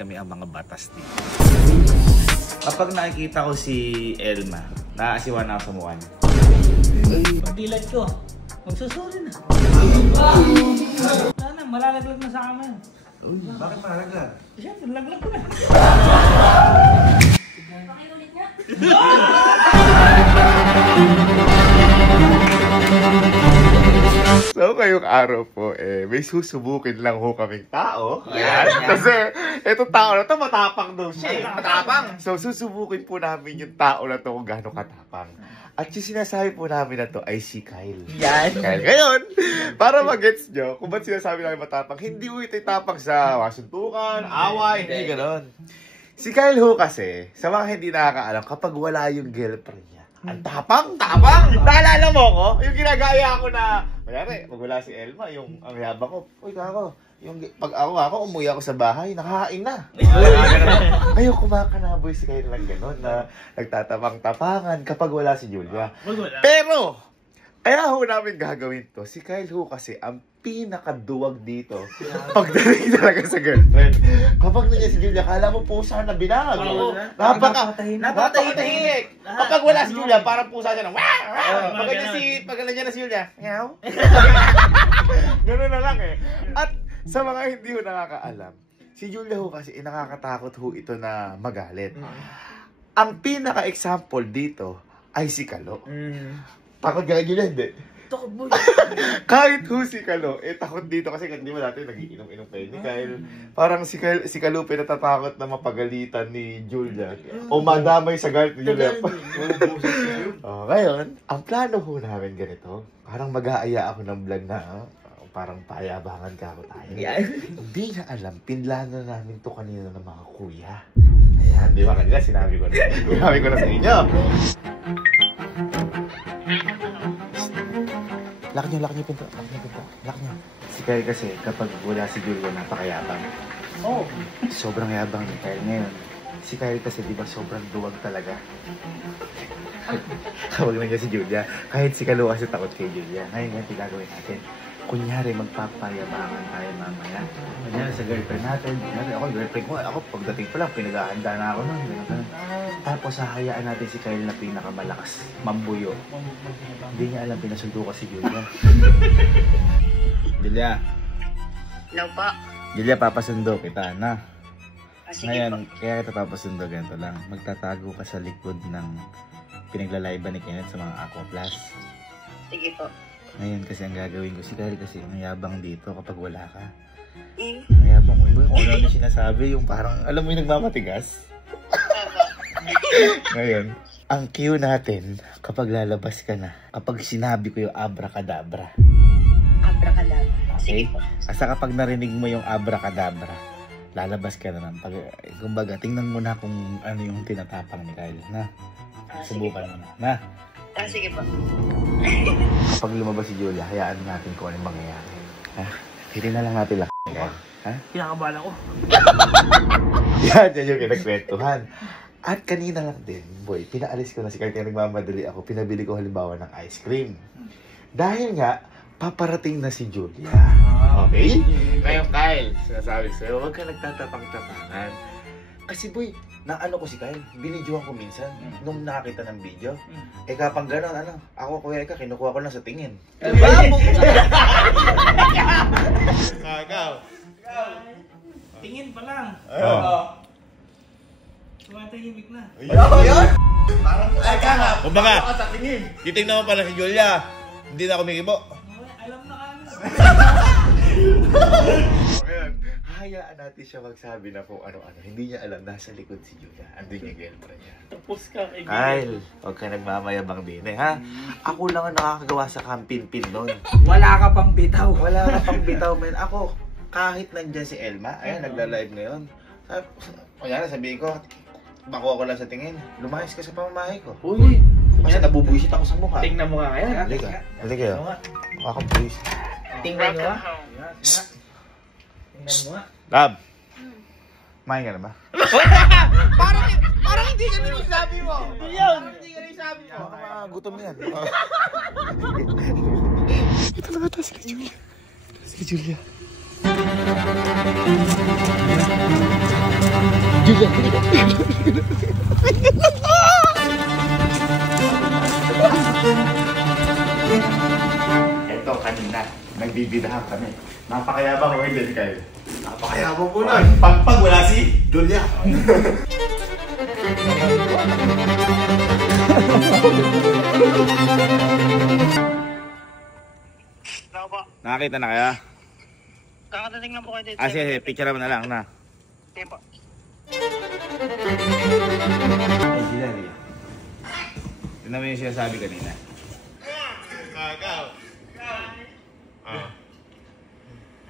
kami ang mga batas dito. Kapag nakikita ko si Elma, naaasiwan na ako sa mukha niya. Pag dilat ko, magsusuri na. Wala na, malalaglag na sa amin. Bakit malalaglag? Siyempre, laglag ko na. Pakiulit nga. So ngayong araw po, may susubukin lang ho kaming tao. Ayan. Kasi itong tao na to matapang daw siya. Matapang. So susubukin po namin yung tao na to kung gaano katapang. At yung sinasabi po namin na to ay si Kyle. Yan. Kyle ngayon, para mag-gets nyo kung ba't sinasabi namin matapang, hindi mo ito tapang sa masuntukan, away, hindi ganon. Si Kyle ho kasi, sa mga hindi nakakaalam, kapag wala yung girlfriend niya, ang tapang! Naalala mo ko? Yung ginagaya ko na, mayari, pag wala si Elma, yung ang yabang ko, uy kako, yung pag ako, umuwi ako sa bahay, nakakain na. Ayaw kumakanaboy si Kyle lang gano'n na nagtatapang-tapangan kapag wala si Julia. Pero, kaya ho namin gagawin to, si Kyle ho kasi ang pinakaduwag dito pagdating talaga sa girlfriend. Kapag nandiyan si Julia, kala mo pusa na binag. Napakatahimik. Kapag wala si Julia, parang pusa siya na pag nandiyan na si Julia, ngaw. Gano'n na lang eh. At sa mga hindi ho nakakaalam, si Julia ho kasi nakakatakot ho ito na magalit. Ang pinaka-example dito ay si Kalo. Takot ka Julia, hindi? Takot mo. Kahit ho si Kalo, takot dito kasi hindi mo dati nagiinom-inom kayo ni Kyle. Parang si Kalo pinatatakot na mapagalitan ni Julia. O madamay sa galit ni Julia. Ngayon, ang plano ho namin ganito, parang mag-aaya ako ng vlog na, parang payabangan ka ako tayo. Hindi niya alam, pinlano namin to kanina ng mga kuya. Ayan, di ba kanina sinabi ko na sa inyo. Lock niyo pinto. Lock niyo. Si Kyle kasi, kapag wala si Julia, napakayabang. Oh. Sobrang yabang ni Kyle ngayon. Si Kyle kasi, di ba, sobrang duwag talaga. Kapag nandiyan si Julia, kahit si Kalo kasi takot kay Julia. Ngayon, ganito gagawin natin. Kunyari, magpapayabangan tayo mamaya. Kunyari, sa girlfriend natin. Kunyari, ako, girlfriend ko. Ako, pagdating pa lang, pinag-aanda na ako nun. Tapos, hahayaan natin si Kyle na pinakamalakas. Mambuyo. Hindi niya alam, pinasundo ko si Julia. Julia. Hello po. Julia, papasundo kita, na. Sige Ngayon, kaya kita papasundo, ganito lang. Magtatago ka sa likod ng pinaglalayban ni Kenneth sa mga Aqua Plus. Sige po. Ngayon kasi ang gagawin ko si Kyle kasi ang yabang dito kapag wala ka. Ang yabang mo yung ano na sinasabi, yung parang alam mo yung nagmamatigas. Ngayon, ang cue natin kapag lalabas ka na, kapag sinabi ko yung abracadabra. Abracadabra. Sige po. Asa kapag narinig mo yung abracadabra, lalabas ka na ng kumbaga, tingnan mo na kung ano yung tinatapang ni Kyle na. Subukan mo na. Sige po. Kapag lumabas si Julia, hayaan natin kung anong mangyayari. Hindi na lang natin lang. Ha? Kinakabala ko. Yan yung kinagkwentuhan. At kanina lang din, boy, pinaalis ko na si Kyle kaya nagmamadali ako. Pinabili ko halimbawa ng ice cream. Dahil nga, paparating na si Julia. Okay? Ngayon, Kyle, sinasabi sa'yo, huwag ka nagtatapang-tapangan. Kasi boy, naano ko si Kyle, binidyohan ko minsan, nung nakakita ng video. Kapag gano'n, ako kuya ka, kinukuha ko lang sa tingin. Ikaw. Tingin pa lang. Tumatahimik na. Kumbaga, titignan mo pala si Julia, hindi na ako kumikibo. Alam na kami. Hayaan natin siya magsabi na kung ano-ano. Hindi niya alam, nasa likod si Julia. Andun yung girlfriend niya. Tapos ka, Kyle, huwag ka nagmamayabang din ha. Ako lang ang nakakagawa sa kampin-pin nun. Wala ka pang bitaw. Wala ka pang bitaw, men. Ako, kahit nandyan si Elma, ayan, nagla-live ngayon. Kaya sabihin ko, makuha ko lang sa tingin. Lumayas ka sa pamamahay ko. Uy. Kasi nabubuisit ako sa mukha. Tingnan mo nga ngayon. Halika kayo. Makakabuisit. Tingnan mo nga. Tingnan mo nga. Lab! Kumain ka na ba? Parang hindi ka nila sabi mo. Hindi yun. Hindi ka nila sabi mo. Gutom yan. Ito na nga si Julia. Si Julia. Ito, kanina, nagbibidahan kami. Napakayabang o hindi, Kyle? Napakayabang po nun. Pag wala si Julia. Ako po. Nakakita na kaya? Kakadating lang po kayo dito. Sige, picture mo na lang na. Sige po. Ay, sila. Tignan mo yung sinasabi kanina. Ikaw.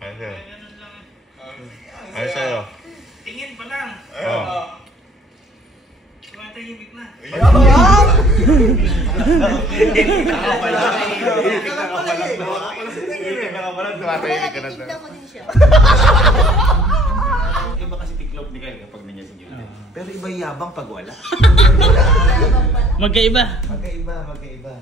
Ano? Ano sa'yo? Tingin pa lang. Oo. Tumatahimik na. Tumatahimik ka na to. Iba kasi tiklop ni Kyle kapag nandiyan si Julia. Pero iba yabang pag wala. Magkaiba. Magkaiba.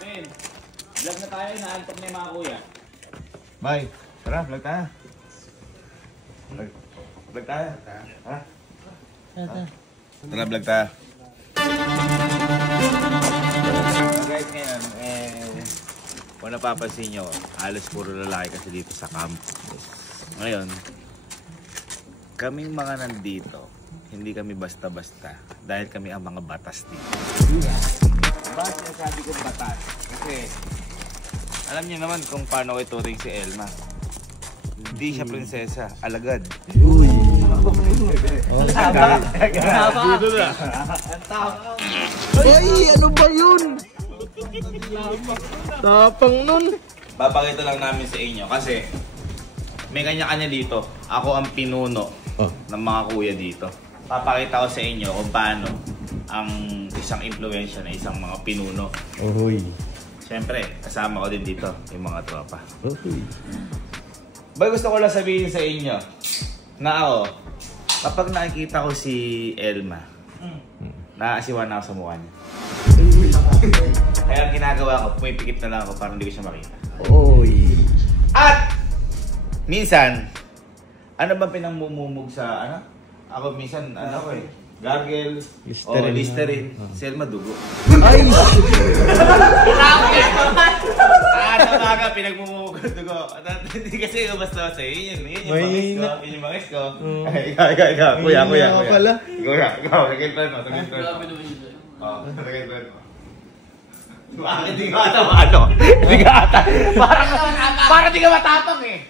Ben, vlog na tayo, inaantok na yung mga kuya. Bye. Tara, vlog tayo. Vlog tayo. Ha? Tara, vlog tayo. Guys, ngayon, kung napapansin nyo, halos puro lalaki kasi dito sa camp. Ngayon, kaming mga nandito, hindi kami basta-basta dahil kami ang mga batas dito. Bakit sinasabi kong batas? Kasi, alam niyo naman kung paano ko ituring si Elma. Hindi siya prinsesa, alagad. Ay, ano ba yun? Tapang nun. Papakita lang namin sa inyo kasi may kanya-kanya dito. Ako ang pinuno ng mga kuya dito. Papakita ko sa inyo kung paano ang isang impluwensya na isang mga pinuno. Ohoy. Siyempre, kasama ko din dito yung mga tropa. Ohoy. Bay, gusto ko lang sabihin sa inyo na ako, kapag nakikita ko si Elma, naaasiwan na ako sa mukha niya. Kaya ang ginagawa ko, pumipikit na lang ako para hindi ko siya makita. Oy. At minsan, ano ba pinangmumumog sa ano? Ako minsan, ano ko eh, gargle, Listerine. o Listerine, si Elma dugo. Ay! Sa baga, pinagmumumog ang dugo. Hindi kasi basta-basta, yun yung bangis ko. Ikaw, kuya. pala. Ikaw, nag-girlfriend mo, nag-girlfriend mo. Bakit di ka ata Di ka ata. Parang di ka matapang eh.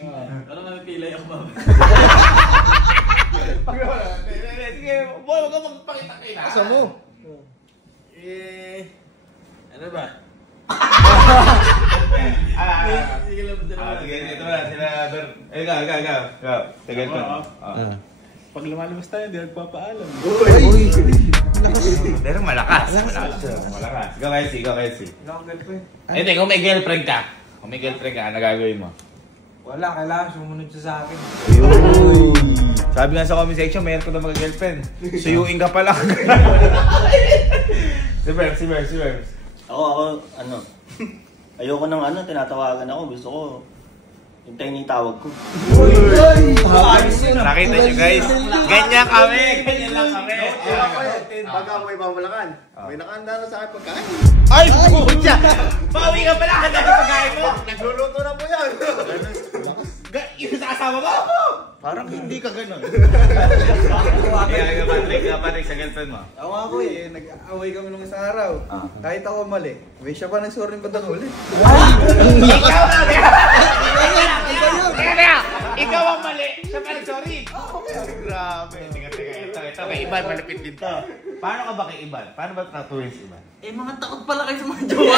Parang may pilay ako ba? Sige, huwag ka magpakita kayo na. Asa mo? Ano ba? Sige lang, Sige, ito na, sila, ikaw. Tagal ko. Pag lumalabas tayo, hindi nagpapaalam. Uy! Pero malakas. Ikaw, Kelsey. Wala akong girlfriend. Hindi, kung may girlfriend ka, ano gagawin mo? Wala, kailangan sumunod siya sa akin. Sabi nga sa comment section, mayroon ko na mag-girlfriend. Suyuin ka pala. Si Berbs. Ako, ano, ayoko ng ano, tinatawagan ako. Gusto ko, hintayin yung tawag ko. Nakita nyo guys, ganyan kami. Ganyan lang kami. Baga may babalakan. May nakahanda na sa akin pagkain. Ay, pucha! Bawi ka pala, handa sa pagkain mo. Nagluluto na po yan. Yung sa asawa mo? Parang hindi ka ganun. Patrick, sa girlfriend mo. Ako nga ko eh, nag-away kami nung isang araw. Kahit ako mali, may siya pa nagsorry ng bandang huli. Ikaw ang mali. Siya pa sorry. Grabe. Teka. Ito kay Iban, malapit din to. Paano ka ba kay Iban? Paano ba natuloy si Iban? Eh, mga takot pala kayo sa mga jowa.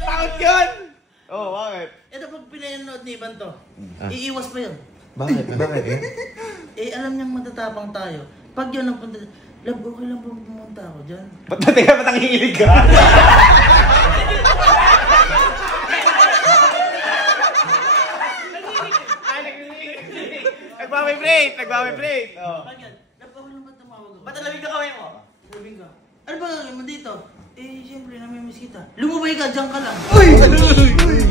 Takot yun! Oh, bakit? Ito pag pinanood ni Ivan to, iiwas pa yun. Bakit? Eh, alam niyang matatapang tayo. Pag yun napunta, love, okay lang ba pumunta ako dyan? Ba't nangihilig ka? Nagbabibrate! Pag yun, love, Love, ako lang ba tumawag ako? Ba't alamig ka kamay mo? Sabihin ka. Ano ba gagawin mo dito? Eh, siyempre, namimiss kita. Lumubay ka, dyan ka lang.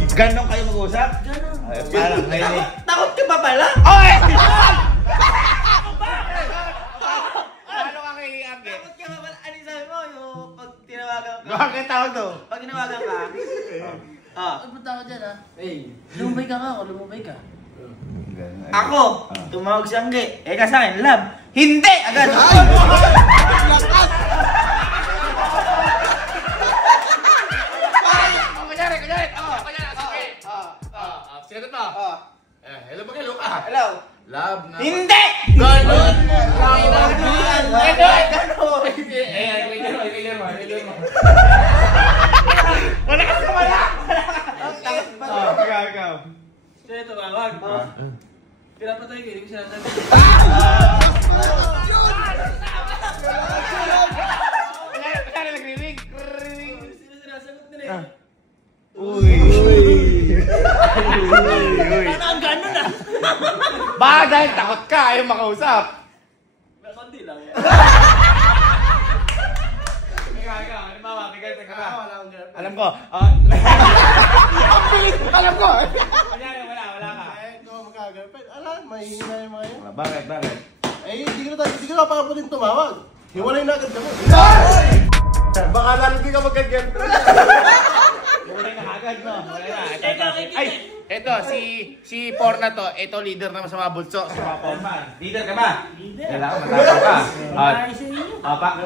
Ganon kayo mag-usap? Ganon. Ay, parang ngayon eh. Takot ka pa pala? Oy! Paano ka kay Ate? Takot ka pa pala? Ano yung sabi mo? Yung pag tinawagan ka? Bakit tawag to? Pag tinawagan ka? Ay, punta ako dyan, ha? Lumubay ka ako, lumubay ka. Ako, tumawag si Angge. Eh ka sa akin, love. Hindi! Agad! Sinagot mo? Hello ba hello ka? Hello? Love na. Hindi! Ganon! Wala ka sa wala! Ikaw. Kaya tumawag. Pinapatay ka, hindi ko sinasabi. Wala nagre-ring. Sino sinasagot nila eh? Uy. Paano ang ganon ah? Baka dahil takot ka, ayaw makausap. Kundi lang. Ikaw, halimbawa, bigay ka ba? Wala akong girlfriend. Alam ko. Alam ko. Wala ka. Eh, kung magka-girlfriend, alam, mahihingi na yung mga yun. Bakit? Eh, hindi ko na pa din tumawag. Hiwalay na agad kami. Baka lalo di ka magka-girlfriend. Wala na agad, no? Wala na. Ay, eto, si Porna to. Ito, leader naman sa mga bulso. Sa mga Porman. Leader ka ba? Leader. Kailangan matapang ka. Ay, sa inyo.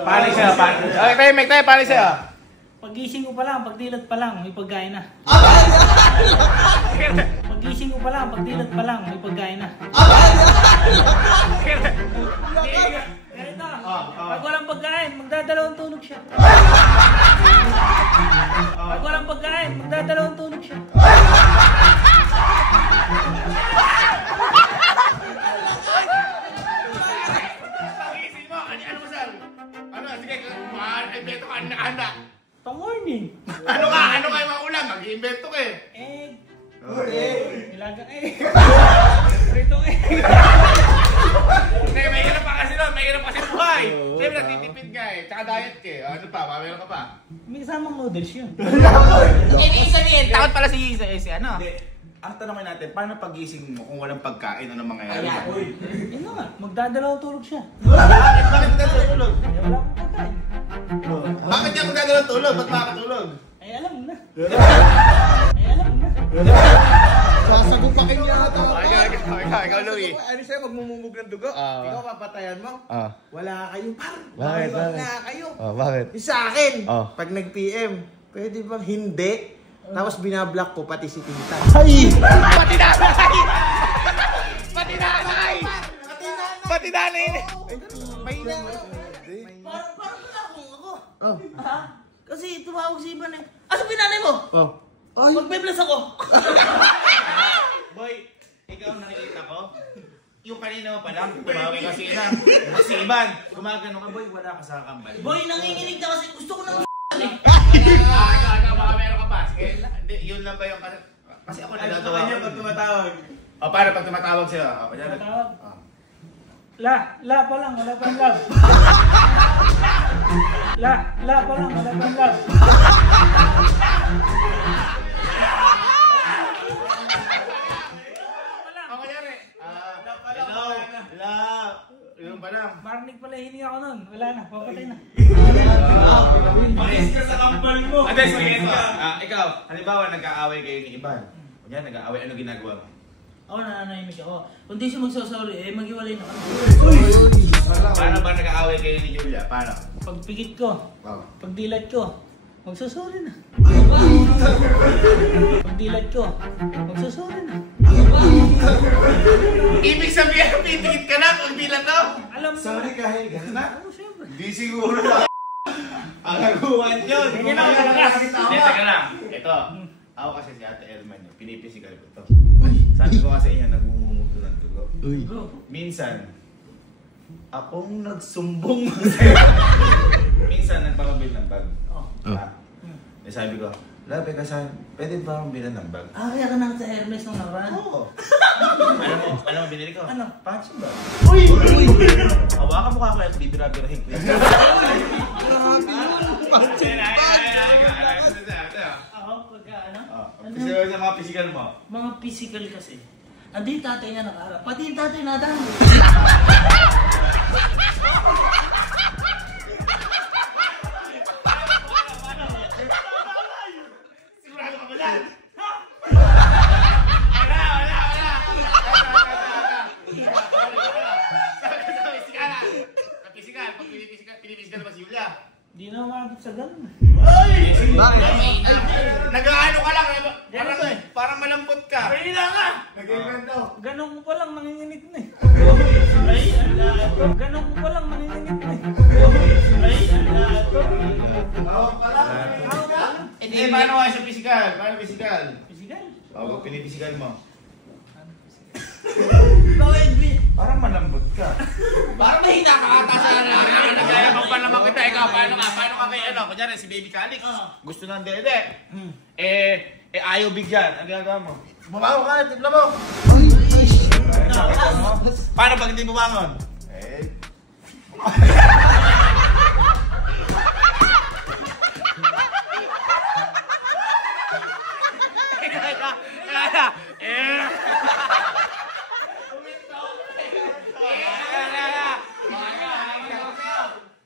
Paano sa'yo? Okay, Mike tayo, paano sa'yo? Pagising ko pa lang, pagdilat pa lang, may pagkain na. Pagising ko pa lang, pagdilat pa lang, may pagkain na. Ganito, pag walang pagkain, magdadalawang tulog siya. Pag walang pagkain, magdadalawang tulog siya. Pagising mo, ano mo, sir? Ano, sige, mag-invento ka, handa. Pa-morning. Ano ka yung mga ulam? Mag-invento ka eh. Egg. Nilagang egg. Pritong egg. Hindi, may hirap pa kasi nun. May hirap kasi buhay. Siyempre, nagtitipid ka eh. Tsaka diet ka eh. Ano pa? Meron ka pa? May kasamang noodles yun. Ibig sabihin, takot pala si ano? Hindi. Ang tanongin natin, paano pagising mo kung walang pagkain? Ano mangyayari? Yun na nga, magdadalawang tulog siya. Bakit magdadalawang tulog? Eh, wala akong pagkain. Bakit niya magdadalawang tulog? Ba't makakatulog? Ay, alam mo na. Ay, alam mo na. Sasagupakin niya ata. Ikaw, Louie. Ano sa'yo, magmumumog ng dugo? Ikaw papatayan mo? Wala kayo. Bakit? Wala kayo. Bakit? Yung sa akin, Oh. pag nag-PM, pwede bang hindi? Tapos binablock ko pati si Tita. Ay! Pati nanay! Pati nanay! Pati nanay! Parang wala akong ako. Ha? Kasi tumawag si Ivan eh. Asa pinanay mo? Magbe-bless ako. Boy, ikaw nakikita ko? Yung kanina mo pa lang, tumawag ka si Ina. Si Ivan, gumagano ka, boy, wala ka sa kambal. Boy, nanginginig ka kasi gusto ko ng eh. Ikaw, baka meron ka pa. Sige, hindi, yun lang ba yung kasi ako nagagawa ko. pag tumatawag? O, paano pag tumatawag sila? O, paano? Tawag. La pa lang, wala pang love. La pa lang, wala pang love. Ang kanyari? Yung pa lang. Marinig pala hiningi ako nun. Wala na, papatay na. Malis ka sa kambal mo. Ate, sige, ikaw, halimbawa nag-aaway kayo ni Ivan. Kunya, nag-aaway, ano ginagawa mo? Ako nananahimik ako. Kung di siya magsasorry, eh maghiwalay na kami. Paano ba nag-aaway kayo ni Julia? Paano? Pagpikit ko, pagdilat ko, magsasorry na. Pagdilat ko, magsasorry na. Ibig sabihin, pitikit ka na kung bilang to? Alam mo. Sorry kahit gano'n na. Oo, syempre. Di siguro lang. Ang naguwan yun. Hindi na ako talaga. Hindi, teka lang. Ito. Ako kasi si Ate Elman yun. Pinipisikal ko to. Sabi ko kasi inyo, nagmumumuto ng dugo. Minsan, akong nagsumbong sa'yo. Minsan, nagpapabili ng bag. Sabi ko, Labi ka saan? Pwede ba akong bilan ng bag? Ah, kaya ka na sa Hermes nung nakaraan? Oo. Alam mo binili ko? Ano? Punching bag. Uy! Hawakan mo ka bibira-birahin ko. Ako, pagka ano? Physical sa mga physical mo. Mga physical kasi. Andi yung tatay niya nakaharap. Pati yung tatay nadaan. Sigurado ka ba yan? Physical, pag pinipisikal na ba si Julia? Di na umabot sa ganun. Nag-ano ka lang, parang malambot ka. Pwede na ka! Nag-invento. Ganun ko pa lang nanginginig na eh. Ay, ala. Ganun ko pa lang nanginginig na eh. Ay, ala. Tawag ka lang. Eh, paano nga sa physical? Paano physical? Physical? Pag pinipisikal mo. Bakit, B? Parang malambot ka. Parang mahina ka ata sa Nagayabang pa naman kita. Ikaw, paano ka kay ano? Kunyari, si Baby Calix. Gusto ng dede. Ayaw bigyan. Ang gagawa mo? Bumangon ka, tipla mo. Paano pag hindi bumangon?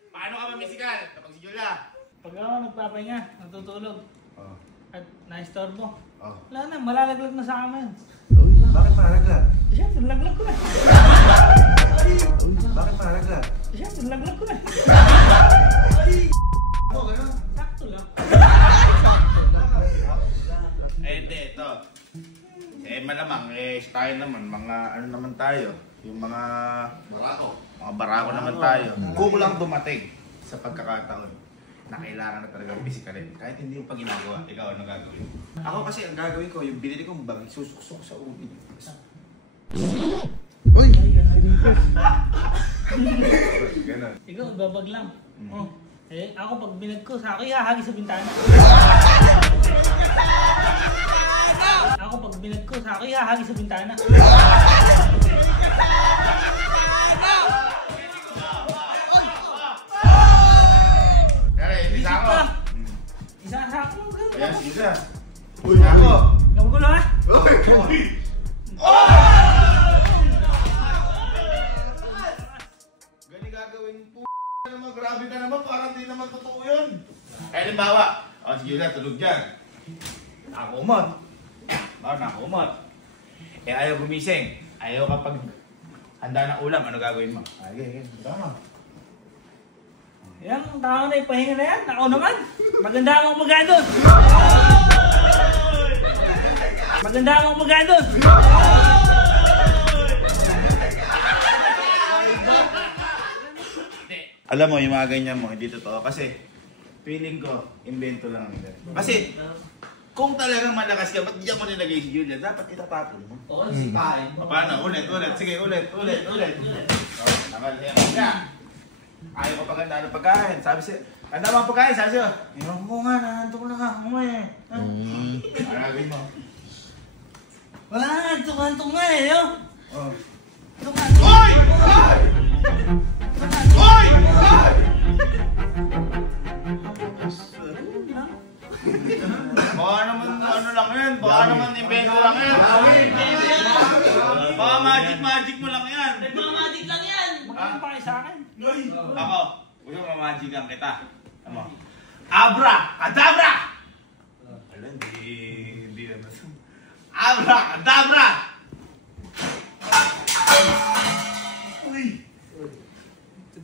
Paano ka mamisikal kapag si Julia? Pag ako nagpapahinga, natutulog, at na-istorbo, Oh. wala na, malalaglag na sa kama yun. Bakit malaglag? Siyempre, laglag ko na. Bakit malaglag? Siyempre, laglag ko na. Sakto lang. Hindi, ito. Malamang, tayo naman, mga ano naman tayo, yung mga barako naman tayo. Kung lang dumating sa pagkakataon na kailangan na talagang physikalin, kahit hindi yung pag ginagawa, ikaw ano gagawin? Ako kasi ang gagawin ko, yung binili kong bag, susuksok sa ulo. Ganon. Ikaw, babag lang. Oh. Ako pag binag ko, sa ako ihahagi sa bintana. Ako pag binag ko, sa ako ihahagi sa bintana. Isa ako. Isa sa ako. Ayan, isa. Uy, ako. Nagugulo ha? Gani gagawin po naman, grabe ka naman, parang di naman totoo yun. Halimbawa, si Julia tulog dyan. Nakakumot. Nakakumot. Ayaw gumising. Ayaw kapag handa ng ulam, ano gagawin mo? Okay. Tama. Yan, ang tao na ipahinga na yan. Ako naman. Maganda akong umaga doon. Maganda akong umaga doon. Alam mo, yung mga ganyan mo, hindi totoo. Kasi, feeling ko, invento lang nila. Kasi, kung talagang malakas ka, ba't diyan mo nilagay si Julia? Dapat itatapon mo. Oo, sipahin. Paano? Ulit. Sige, ulit. Nakalaya ka. Ayaw ko paganda ng pagkain. Sabi siya, ang damang pagkain. Sabi siya, mayroon ko nga, nahantok na nga. Maragin mo. Wala nga, antok nga eh, yo. Oh. Antok. Hoy! Hoy! Baka naman ano lang yan. Baka naman invento lang yan. Baka magic mo lang yan. Nagmamatic lang yan. Magkano pa kayo sa akin? Ako, gusto mamagigan kita. Ano? Abra! Kadabra! Wala, hindi naman. Abra! Kadabra! Uy!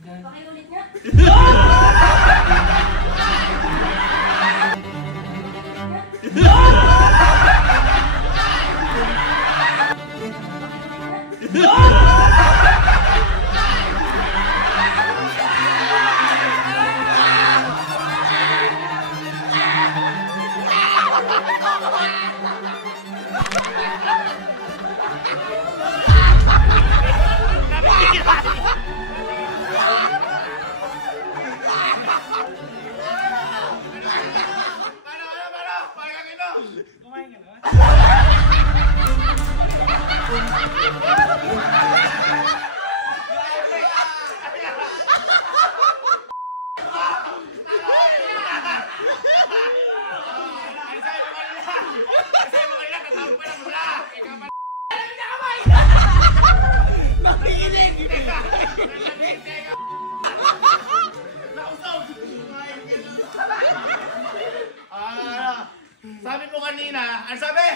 Pakiulit nga. Sabi mo kanina, ano sabi?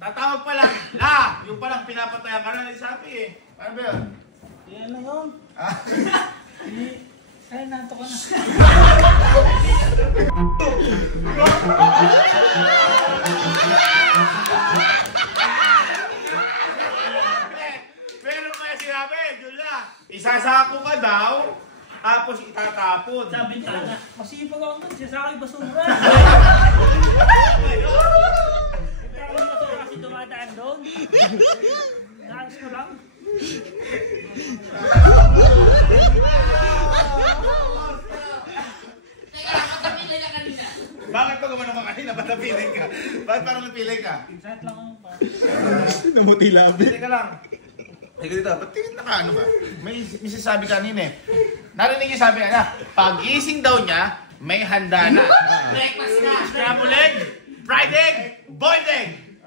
Tatawag pa lang, la! Yung palang pinapatayan ka na, sabi eh. Ano ba yun? Yan na yun. Ay, nato ko na. Meron kaya sinabi, Julia, isasako ka daw, tapos itatapon. Sabi niya, masipag ako nun, siya sa akin basura. Ikaw yung basura kasi dumadaan doon. Nakakis ko lang. Bakit pa gumano ka kanina? Ba't napilay ka? Bakit parang napilay ka? Insert lang ako pa. Namutilabi. Teka lang. Teka dito, ba't tingin na ka ano ba? May sinasabi kanina eh. Narinig yung sabi na, pag-gising daw niya, may handa na. Breakfast na! Scrambled egg, fried egg, boiled egg!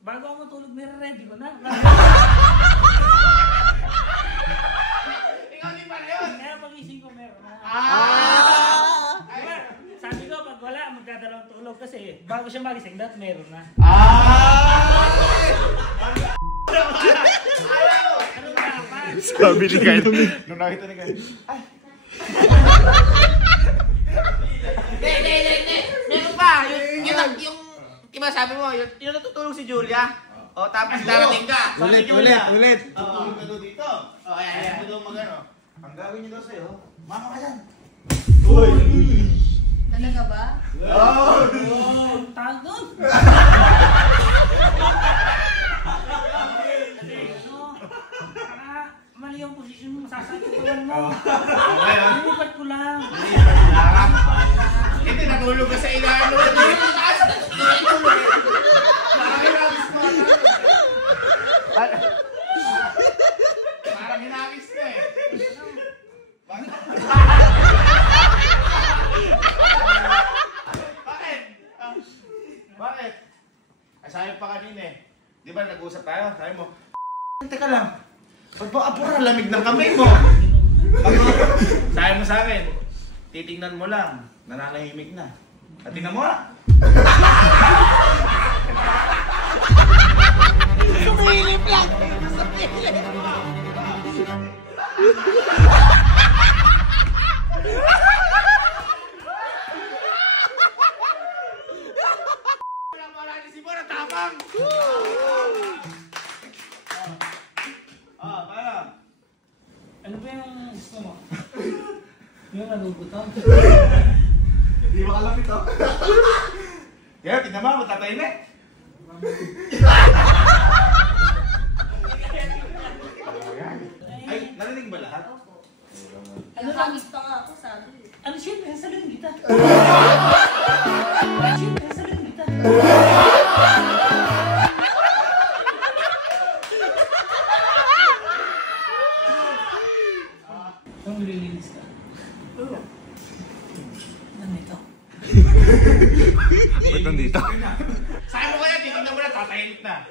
Bago ako matulog, nire-ready ko na. Ikaw din pala yun! Kaya pag-ising ko meron na. Ay! Sabi ko, pag wala, magdadalawang tulog kasi bago siya magising, dapat meron na. Ano ba pa? Sabi ni Kyle. Nung nakita ni Kyle. Hindi. Meron pa. Yung diba sabi mo, yung natutulog si Julia. O, tapos darating ka. Ulit. Tutulog ka daw dito. Ayan mo daw magano. Ang gawin niyo daw sa'yo, mama ka lang. Talaga ba? Ang tawag doon. Mali yung posisyon mo, sasagutan mo. Lilipat ko lang. Hindi, natulog ka sa ilalim. Parang hinagis ka eh. Bakit? Ay, sabi pa kanina eh. Di ba nag-uusap tayo? Sabi mo, teka lang. Ba't ba apura lamig ng kamay mo? Sabi mo sa akin, titingnan mo lang, nananahimik na. At tingnan mo na. Sumilip lang. Sumilip. Walang marami si Bora, tapang! Parang. Ano ba yung gusto mo? Yung nagugutom? Hindi mo alam ito. Kaya, tingnan mo, matatahimik. Ay, narinig ba lahat? Ano hagis pa nga ako, sabi. Ano siya? Sasabihin kita. Sasabihin kita. Kung nililinis ka. Ano ito? Ba't nandito? Sabi mo kaya, titignan mo na, tatahimik na.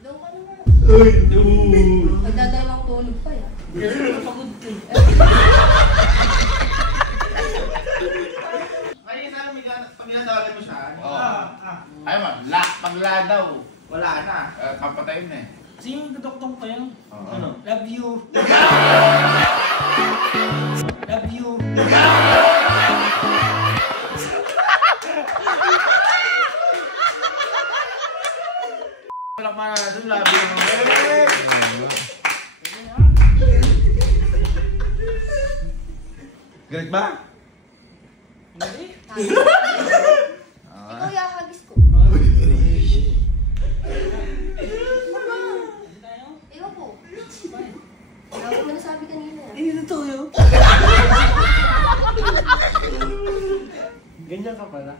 Doon ka naman. Magdadalawang tulog pa yan. Pagod ka. Kaya sabi mo, pag natawagan mo siya, ayaw mo, pagla daw, wala na, papatayin na eh. Kasi yung doktong ko yun. Ano? Love you. Love you. Walang para doon, labi yung mga galit ba? Hindi. Ikaw yung hagis ko. Ewan ko. Wala ko nasabi kanina. Hindi na to yun. Ganyan ka pala.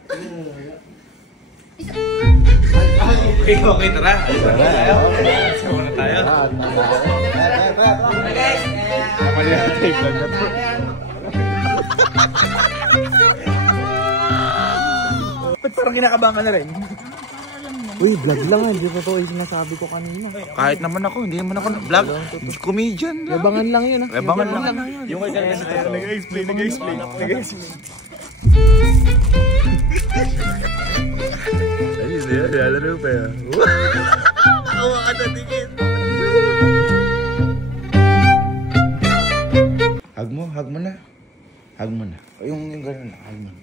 Isa. Okay, tara. Alis na tayo. Alis na tayo. Guys, Mali ang tape lang na to. Ba't parang kinakabahan ka na rin? Uy, vlog lang hindi totoo yung sinasabi ko kanina. Kahit naman ako, hindi naman ako vlog. Comedian lang. Labangan lang yun Labangan lang. Yung kay Daniel sa Nag-explain. Ayun na yan, lalaro pa yan. Nakawa ka na tingin. Hug mo na. Hug mo na. Yung gano'n na, hug mo na.